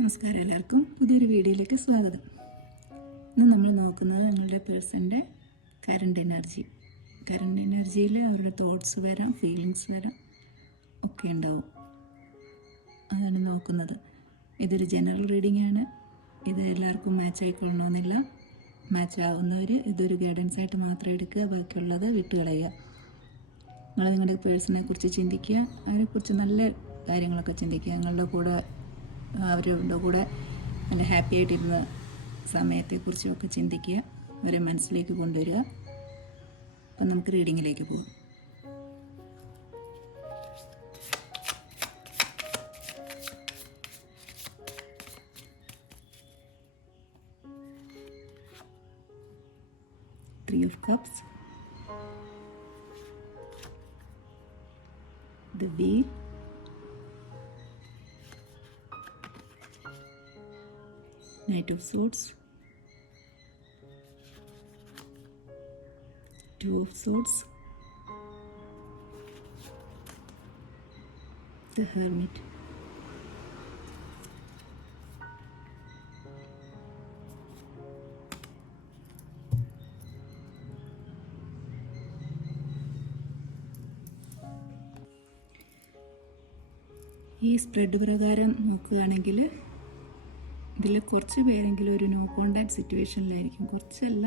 നമസ്കാരം, എല്ലാവർക്കും പുതിയൊരു വീഡിയോയിലേക്ക് സ്വാഗതം. ഇന്ന് നമ്മൾ നോക്കുന്നത് നിങ്ങളുടെ പേഴ്സൻ്റെ കറണ്ട് എനർജിയിൽ അവരുടെ തോട്ട്സ് വരാം, ഫീലിങ്സ് വരാം, ഒക്കെ ഉണ്ടാവും. അതാണ് നോക്കുന്നത്. ഇതൊരു ജനറൽ റീഡിംഗ് ആണ്. ഇത് എല്ലാവർക്കും മാച്ച് ആയിക്കൊള്ളണമെന്നില്ല. മാച്ച് ആവുന്നവർ ഇതൊരു ഗൈഡൻസ് ആയിട്ട് മാത്രം എടുക്കുക, ബാക്കിയുള്ളത് വിട്ടുകളയുക. നിങ്ങൾ നിങ്ങളുടെ പേഴ്സണെ കുറിച്ച് ചിന്തിക്കുക, അതിനെക്കുറിച്ച് നല്ല കാര്യങ്ങളൊക്കെ ചിന്തിക്കുക. അവരുടെ കൂടെ നല്ല ഹാപ്പി ആയിട്ടിരുന്ന സമയത്തെക്കുറിച്ചൊക്കെ ചിന്തിക്കുക, അവരെ മനസ്സിലേക്ക് കൊണ്ടുവരിക. അപ്പം നമുക്ക് റീഡിങ്ങിലേക്ക് പോകാം. Three of Cups, the Wheel, Knight of Swords, Two of Swords, the Hermit. ഈ സ്പ്രെഡ് പ്രകാരം നോക്കുകയാണെങ്കിൽ ഇതിൽ കുറച്ച് പേരെങ്കിലും ഒരു നോ കോണ്ടാക്ട് സിറ്റുവേഷനിലായിരിക്കും. കുറച്ചല്ല,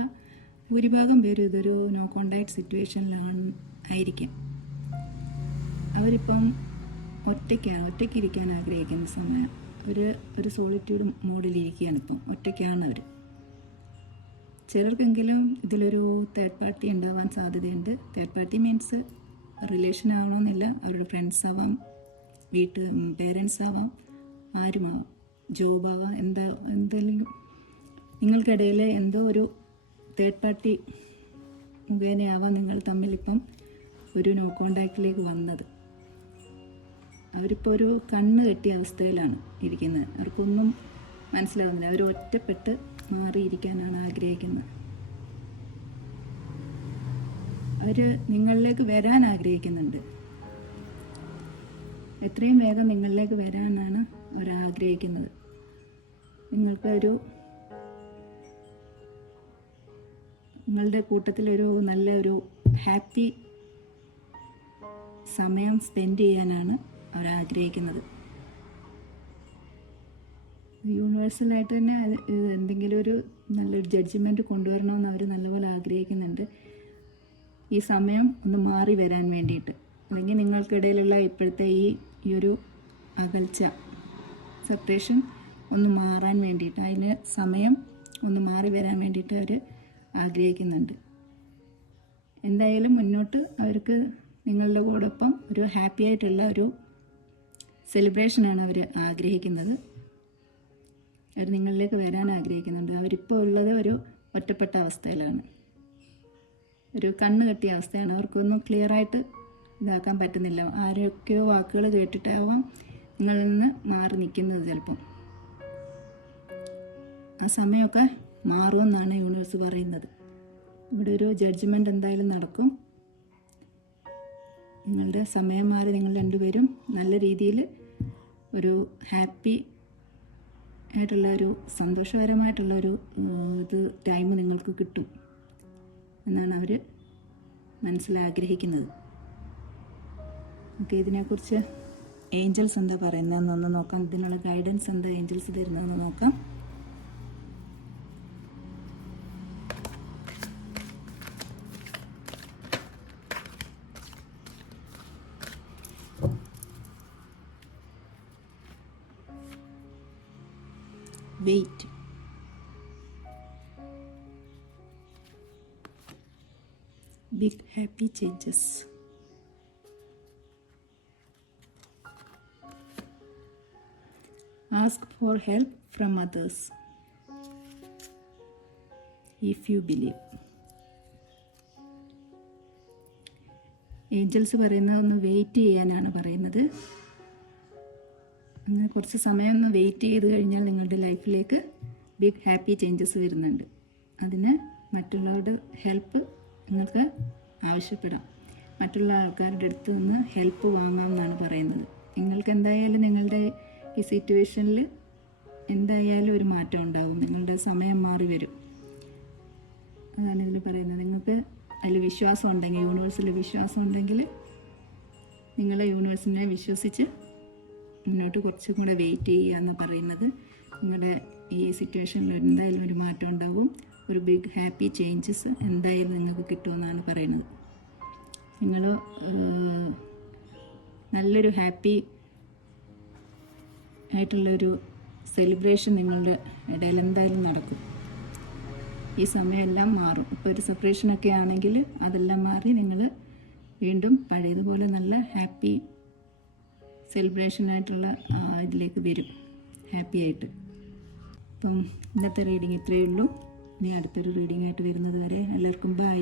ഭൂരിഭാഗം പേരും ഇതൊരു നോ കോണ്ടാക്ട് ആയിരിക്കും. അവരിപ്പം ഒറ്റയ്ക്കിരിക്കാൻ ആഗ്രഹിക്കുന്ന സമയം, ഒരു സോളിറ്റ്യൂഡ് മോഡിലിരിക്കുകയാണ്. ഇപ്പം ഒറ്റയ്ക്കാണ് അവർ. ചിലർക്കെങ്കിലും ഇതിലൊരു തേർഡ് പാർട്ടി ഉണ്ടാവാൻ സാധ്യതയുണ്ട്. തേർഡ് പാർട്ടി മീൻസ് റിലേഷൻ ആവണമെന്നില്ല, അവരുടെ ഫ്രണ്ട്സ് ആവാം, പേരൻസ് ആവാം, ആരുമാവാം, ജോബാവാം, എന്തെങ്കിലും നിങ്ങൾക്കിടയിൽ എന്തോ ഒരു തേർഡ് പാർട്ടി മുഖേനയാവാം നിങ്ങൾ തമ്മിലിപ്പം ഒരു നോ കോണ്ടാക്റ്റിലേക്ക് വന്നത്. അവരിപ്പോൾ ഒരു കണ്ണ് കെട്ടിയ അവസ്ഥയിലാണ് ഇരിക്കുന്നത്. അവർക്കൊന്നും മനസ്സിലാവുന്നില്ല. അവർ ഒറ്റപ്പെട്ട് മാറിയിരിക്കാനാണ് ആഗ്രഹിക്കുന്നത്. അവർ നിങ്ങളിലേക്ക് വരാൻ ആഗ്രഹിക്കുന്നുണ്ട്. എത്രയും വേഗം നിങ്ങളിലേക്ക് വരാനാണ് അവർ ആഗ്രഹിക്കുന്നത്. നിങ്ങളുടെ കൂട്ടത്തിലൊരു നല്ലൊരു ഹാപ്പി സമയം സ്പെൻഡ് ചെയ്യാനാണ് അവർ ആഗ്രഹിക്കുന്നത്. യൂണിവേഴ്സലായിട്ട് തന്നെ എന്തെങ്കിലും ഒരു നല്ലൊരു ജഡ്ജ്മെൻറ്റ് കൊണ്ടുവരണമെന്ന് അവർ നല്ലപോലെ ആഗ്രഹിക്കുന്നുണ്ട്. ഈ സമയം ഒന്ന് മാറി വരാൻ വേണ്ടിയിട്ട്, അല്ലെങ്കിൽ നിങ്ങൾക്കിടയിലുള്ള ഇപ്പോഴത്തെ ഈ ഒരു അകൽച്ച, സെപ്പറേഷൻ ഒന്ന് മാറാൻ വേണ്ടിയിട്ട്, അതിന് സമയം ഒന്ന് മാറി വരാൻ വേണ്ടിയിട്ട് അവർ ആഗ്രഹിക്കുന്നുണ്ട്. എന്തായാലും മുന്നോട്ട് അവർക്ക് നിങ്ങളുടെ കൂടൊപ്പം ഒരു ഹാപ്പി ആയിട്ടുള്ള ഒരു സെലിബ്രേഷനാണ് അവർ ആഗ്രഹിക്കുന്നത്. അവർ നിങ്ങളിലേക്ക് വരാൻ ആഗ്രഹിക്കുന്നുണ്ട്. അവരിപ്പോൾ ഉള്ളത് ഒരു ഒറ്റപ്പെട്ട അവസ്ഥയിലാണ്, ഒരു കണ്ണ് കെട്ടിയ അവസ്ഥയാണ്. അവർക്കൊന്നും ക്ലിയറായിട്ട് ഇതാക്കാൻ പറ്റുന്നില്ല. ആരൊക്കെയോ വാക്കുകൾ കേട്ടിട്ടാവാം നിങ്ങളിൽ നിന്ന് മാറി നിൽക്കുന്നത്. ചിലപ്പം ആ സമയമൊക്കെ മാറുമെന്നാണ് യൂണിവേഴ്സ് പറയുന്നത്. ഇവിടെ ഒരു ജഡ്ജ്മെൻ്റ് എന്തായാലും നടക്കും. നിങ്ങളുടെ സമയം മാറി നിങ്ങൾ രണ്ടുപേരും നല്ല രീതിയിൽ ഒരു ഹാപ്പി ആയിട്ടുള്ള ഒരു സന്തോഷകരമായിട്ടുള്ള ഒരു ടൈം നിങ്ങൾക്ക് കിട്ടും എന്നാണ് അവർ മനസ്സിലാഗ്രഹിക്കുന്നത്. ഓക്കെ, ഇതിനെക്കുറിച്ച് ഏഞ്ചൽസ് എന്താ പറയുന്നതെന്നൊന്ന് നോക്കാം. ഇതിനുള്ള ഗൈഡൻസ് എന്താ ഏഞ്ചൽസ് തരുന്നതെന്ന് നോക്കാം. Wait, big happy changes, ask for help from others if you believe. Angels പറയുന്നത് ഒന്ന് വെയിറ്റ് ചെയ്യാനാണ് പറയുന്നത്. അങ്ങനെ കുറച്ച് സമയം ഒന്ന് വെയിറ്റ് ചെയ്ത് കഴിഞ്ഞാൽ നിങ്ങളുടെ ലൈഫിലേക്ക് ബിഗ് ഹാപ്പി ചേഞ്ചസ് വരുന്നുണ്ട്. അതിന് മറ്റുള്ളവരുടെ ഹെൽപ്പ് നിങ്ങൾക്ക് ആവശ്യപ്പെടാം. മറ്റുള്ള ആൾക്കാരുടെ അടുത്ത് നിന്ന് ഹെൽപ്പ് വാങ്ങാം എന്നാണ് പറയുന്നത്. നിങ്ങൾക്ക് എന്തായാലും നിങ്ങളുടെ ഈ സിറ്റുവേഷനിൽ എന്തായാലും ഒരു മാറ്റം ഉണ്ടാകും. നിങ്ങളുടെ സമയം മാറി വരും. അതാണ് ഇതിൽ പറയുന്നത്. നിങ്ങൾക്ക് അതിൽ വിശ്വാസം ഉണ്ടെങ്കിൽ, യൂണിവേഴ്സിൽ വിശ്വാസം ഉണ്ടെങ്കിൽ നിങ്ങളെ യൂണിവേഴ്സിനെ വിശ്വസിച്ച് മുന്നോട്ട് കുറച്ചും കൂടെ വെയിറ്റ് ചെയ്യുക എന്ന് പറയുന്നത്. നിങ്ങളുടെ ഈ സിറ്റുവേഷനിൽ എന്തായാലും ഒരു മാറ്റം ഉണ്ടാവും. ഒരു ബിഗ് ഹാപ്പി ചേഞ്ചസ് എന്തായാലും നിങ്ങൾക്ക് കിട്ടുമെന്നാണ് പറയുന്നത്. നിങ്ങൾ നല്ലൊരു ഹാപ്പി ആയിട്ടുള്ളൊരു സെലിബ്രേഷൻ നിങ്ങളുടെ ഇടയിൽ എന്തായാലും നടക്കും. ഈ സമയമെല്ലാം മാറും. ഇപ്പോൾ ഒരു സെപ്പറേഷനൊക്കെ ആണെങ്കിൽ അതെല്ലാം മാറി നിങ്ങൾ വീണ്ടും പഴയതുപോലെ നല്ല ഹാപ്പി സെലിബ്രേഷനായിട്ടുള്ള ഇതിലേക്ക് വരും, ഹാപ്പി ആയിട്ട്. അപ്പം ഇന്നത്തെ റീഡിങ് ഇത്രയേ ഉള്ളൂ. ഇനി അടുത്തൊരു റീഡിംഗ് ആയിട്ട് വരുന്നത് വരെ എല്ലാവർക്കും ബൈ.